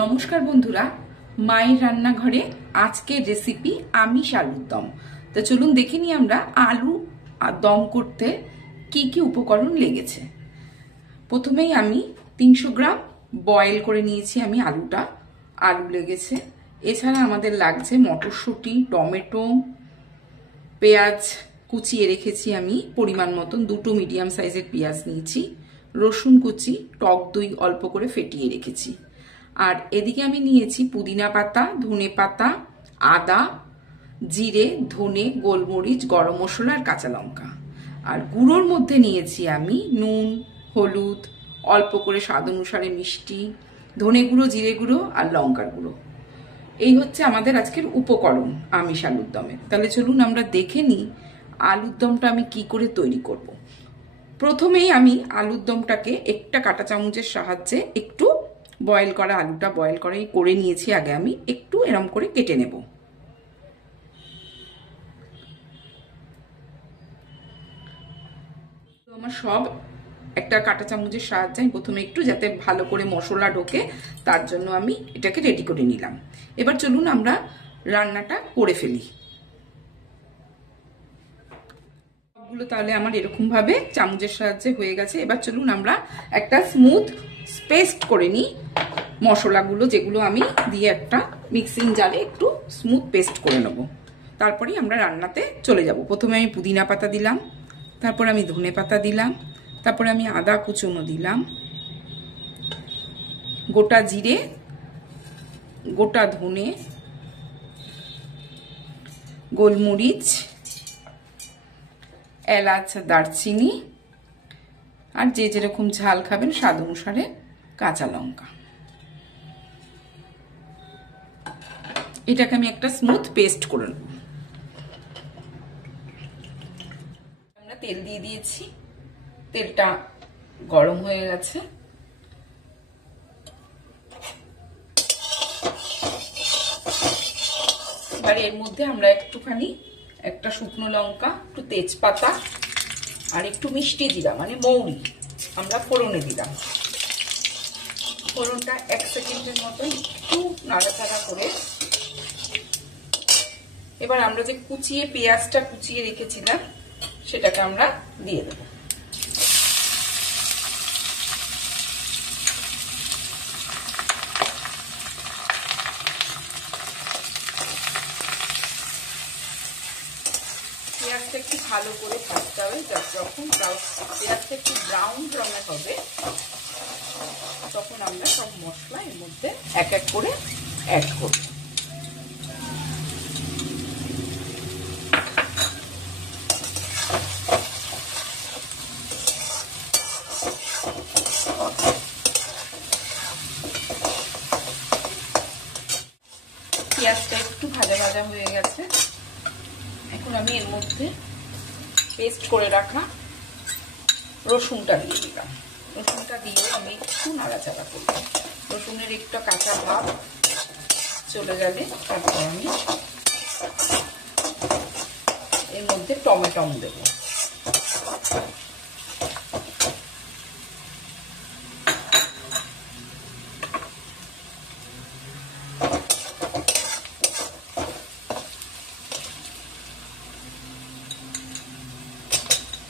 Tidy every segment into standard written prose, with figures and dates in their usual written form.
নমস্কার বন্ধুরা, মায়ের রান্নাঘরে আজকের রেসিপি আমিষ আলুর দম। তো চলুন দেখে নিই আমরা আলু আর দম করতে কি কি উপকরণ লেগেছে। প্রথমেই আমি 300 গ্রাম বয়েল করে নিয়েছি আমি আলুটা। আলু লেগেছে, এছাড়া আমাদের লাগছে মটরশুঁটি, টমেটো, পেঁয়াজ কুচিয়ে রেখেছি আমি পরিমাণ মতন, 2টো মিডিয়াম সাইজের পেঁয়াজ নিয়েছি, রসুন কুচি, টক দই অল্প করে ফেটিয়ে রেখেছি। আর এদিকে আমি নিয়েছি পুদিনা পাতা, ধনে পাতা, আদা, জিরে, ধনে, গোলমরিচ, গরম মশলা আর কাঁচা লঙ্কা। আর গুঁড়োর মধ্যে নিয়েছি আমি নুন, হলুদ, অল্প করে স্বাদ অনুসারে মিষ্টি, ধনে গুঁড়ো, জিরে গুঁড়ো আর লঙ্কার গুঁড়ো। এই হচ্ছে আমাদের আজকের উপকরণ আমিষ আলুর দমের। তাহলে চলুন আমরা দেখে নিই আলুর দমটা আমি কি করে তৈরি করব। প্রথমেই আমি আলুর দমটাকে একটা কাঁটা চামচের সাহায্যে একটু বয়েল করা আলুটা বয়েল করে নিয়েছি। আগে আমি একটু এরম করে কেটে নেব। আমার সব একটা কাঁটা চামচের সাহায্যে আমি প্রথমে একটু, যাতে ভালো করে মশলা ঢোকে, তার জন্য আমি এটাকে রেডি করে নিলাম। এবার চলুন আমরা রান্নাটা করে ফেলি। সবগুলো তাহলে আমার এরকম ভাবে চামচের সাহায্যে হয়ে গেছে। এবার চলুন আমরা একটা স্মুথ পেস্ট করে নিই মশলাগুলো, যেগুলো আমি দিয়ে একটা মিক্সিং জারে একটু স্মুথ পেস্ট করে নেব। তারপরে আমরা রান্নাতে চলে যাব। প্রথমে আমি পুদিনা পাতা দিলাম, তারপর আমি ধনে পাতা দিলাম, তারপরে আমি আদা কুচনো দিলাম, গোটা জিরে, গোটা ধনে, গোলমরিচ, এলাচ, দারচিনি, আর যে যেরকম ঝাল খাবেন স্বাদ অনুসারে কাঁচা লঙ্কা। এটাকে আমি একটা স্মুথ পেস্ট করে নেব। আমরা তেল দিয়ে দিয়েছি, তেলটা গরম হয়ে গেছে। এবার এর মধ্যে আমরা একটুখানি একটা শুকনো লঙ্কা, একটু তেজপাতা আর একটু মিষ্টি জিরা মানে মৌরি আমরা ফোড়নে দিলাম। ফোড়নটা 1 সেকেন্ডের মতো একটু নাড়াচাড়া করে এবার আমরা যে পেঁয়াজটা কুচিয়ে রেখেছিলাম সেটাকে আমরা দিয়ে দেব। পেঁয়াজটা একটু ভালো করে ভাজতে হবে, যখন পেঁয়াজটা একটু ব্রাউন রঙের হবে তখন আমরা সব মশলা এর মধ্যে এক এক করে অ্যাড করব। পেঁয়াজটা একটু ভাজা ভাজা হয়ে গেছে। এখন আমি এর মধ্যে পেস্ট করে রাখা রসুনটা দিয়ে দিলাম। রসুনটা দিয়ে আমি একটু নাড়াচাড়া করব। রসুনের একটু কাঁচা ভাব চলে গেলে তারপর আমি এর মধ্যে টমেটো দেব।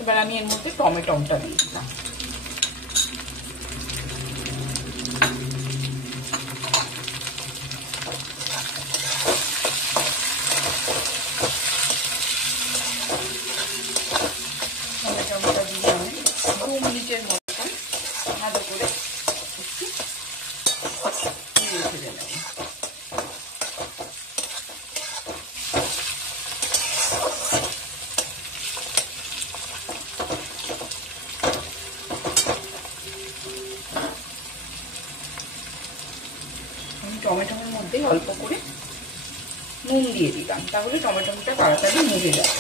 এবার আমি এর মধ্যে টমেটোটা দিয়ে দিলাম। টমেটোটা দিয়ে আমি 2 মিনিটের মতন ভালো করে একটু রেখে দিলাম। টমেটোর মধ্যে অল্প করে নুন দিয়ে দিলাম, তাহলে টমেটোটা তাড়াতাড়ি মুড়ে যাবে।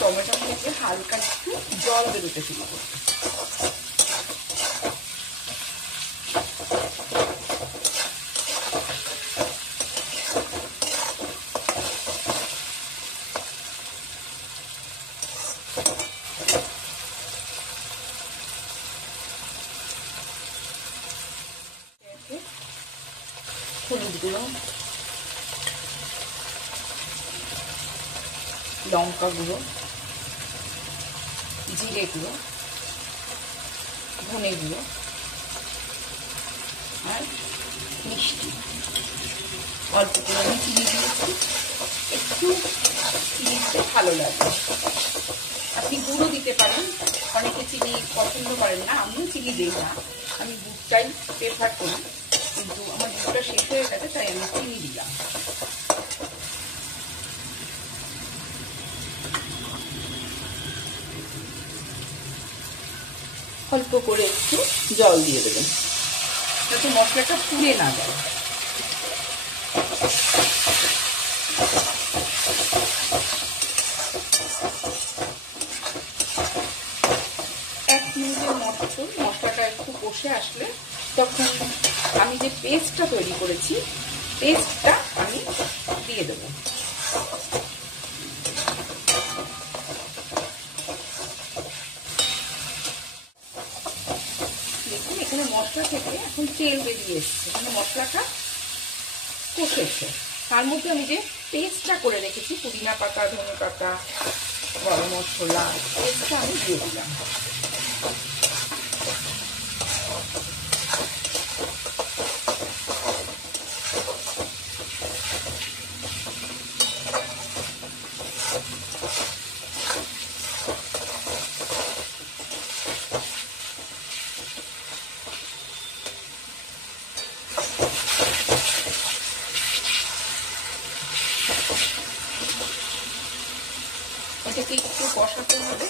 টমেটোর মধ্যে হালকা একটু জল বেরোতে শুরু করবে। হলুদ গুঁড়ো, লঙ্কা গুঁড়ো, জিরে গুঁড়ো, ধনে গুঁড়ো আর মিষ্টি। অল্প করে আমি চিনি দিয়েছি, একটু চিনি দিতে ভালো লাগে। আপনি গুঁড়ো দিতে পারেন, অনেকে চিনি পছন্দ করেন না, আমিও চিনি দিই না, আমি দুধটাই প্রেফার করি, কিন্তু আমার দুধটা শেষ হয়ে গেছে তাই আমি চিনি দিলাম। অল্প করে একটু জল দিয়ে দেবেন যাতে মশলাটা পুড়ে না যায়। এক মিনিটের মতো মশলাটা একটু কষে আসলে তখন আমি যে পেস্টটা তৈরি করেছি পেস্টটা আমি দিয়ে দেব। দেখুন এখানে মশলা থেকে এখন তেল বেরিয়ে এসছে, মানে মশলাটা কষেছে। তার মধ্যে আমি যে পেস্টটা করে রেখেছি পুদিনা পাতা, ধনে পাতা, গরম মশলা, পেস্টটা আমি দিয়ে দিলাম। এটাকে একটু কষাতে হবে,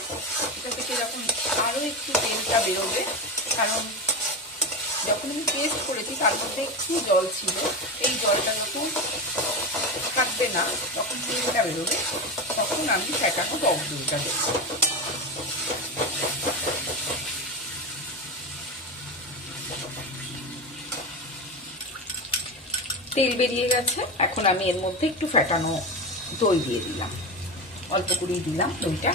এটা থেকে যখন আরো একটু তেলটা বেরোবে, কারণ যখন আমি পেস্ট করেছি তার মধ্যে একটু জল ছিল, এই জলটা যখন থাকবে না তখন তেলটা বেরোবে, তখন আমি ফেটানো টক দইটা দেব। তেল বেরিয়ে গেছে, এখন আমি এর মধ্যে একটু ফেটানো দই দিয়ে দিলাম, অল্প করেই দিলাম দইটা।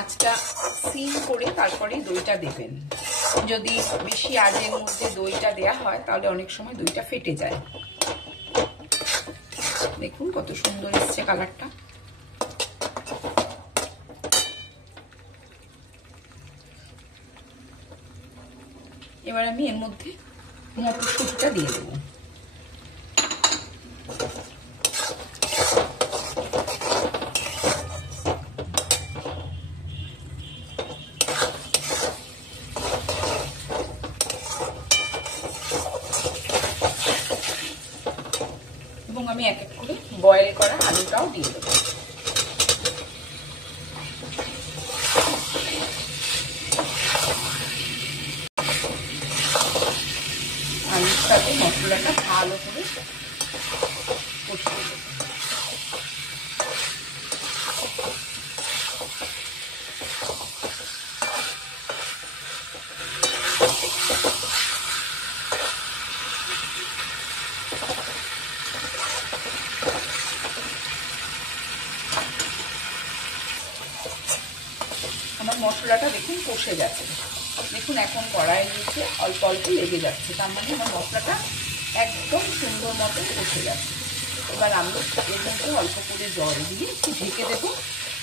আঁচটা সিম করে তারপরে দইটা দেবেন। যদি বেশি আজের মধ্যে দইটা দেয়া হয় তাহলে অনেক সময় দইটা ফেটে যায়। দেখুন কত সুন্দর এসছে কালারটা। এবার আমি এর মধ্যে মটরশুঁটিটা দিয়ে দেবো। এবং আমি এক এক করে বয়েল করা আলুটাও দিয়ে দেবো। আলুর সাথে মশলাটা ভালো করে কষিয়ে দেবো। আমার মশলাটা দেখুন কষে গেছে, দেখুন এখন কড়াইয়ের নিচে অল্প অল্প লেগে যাচ্ছে, তার মানে আমার মশলাটা একদম সুন্দর মতো কষে গেছে। এবার আমি এর মধ্যে অল্প করে জল দিয়ে একটু ঢেকে দেবো,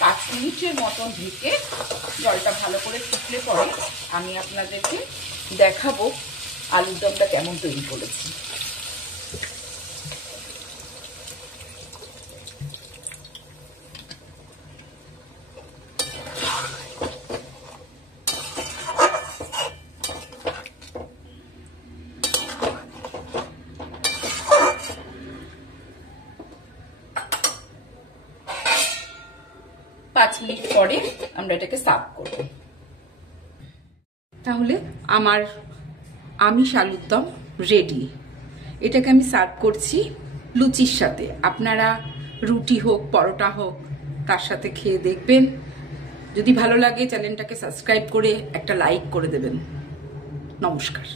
5 মিনিটের মতন ঢেকে জলটা ভালো করে ফুটলে পরে আমি আপনাদেরকে দেখাবো আলুর দমটা কেমন তৈরি করেছি। পাঁচ মিনিট পরে আমরা এটাকে সার্ভ করব। তাহলে আমার আমিষ আলুর দম রেডি। এটাকে আমি সার্ভ করছি লুচির সাথে। আপনারা রুটি হোক, পরোটা হোক, তার সাথে খেয়ে দেখবেন। যদি ভালো লাগে চ্যানেলটাকে সাবস্ক্রাইব করে একটা লাইক করে দেবেন। নমস্কার।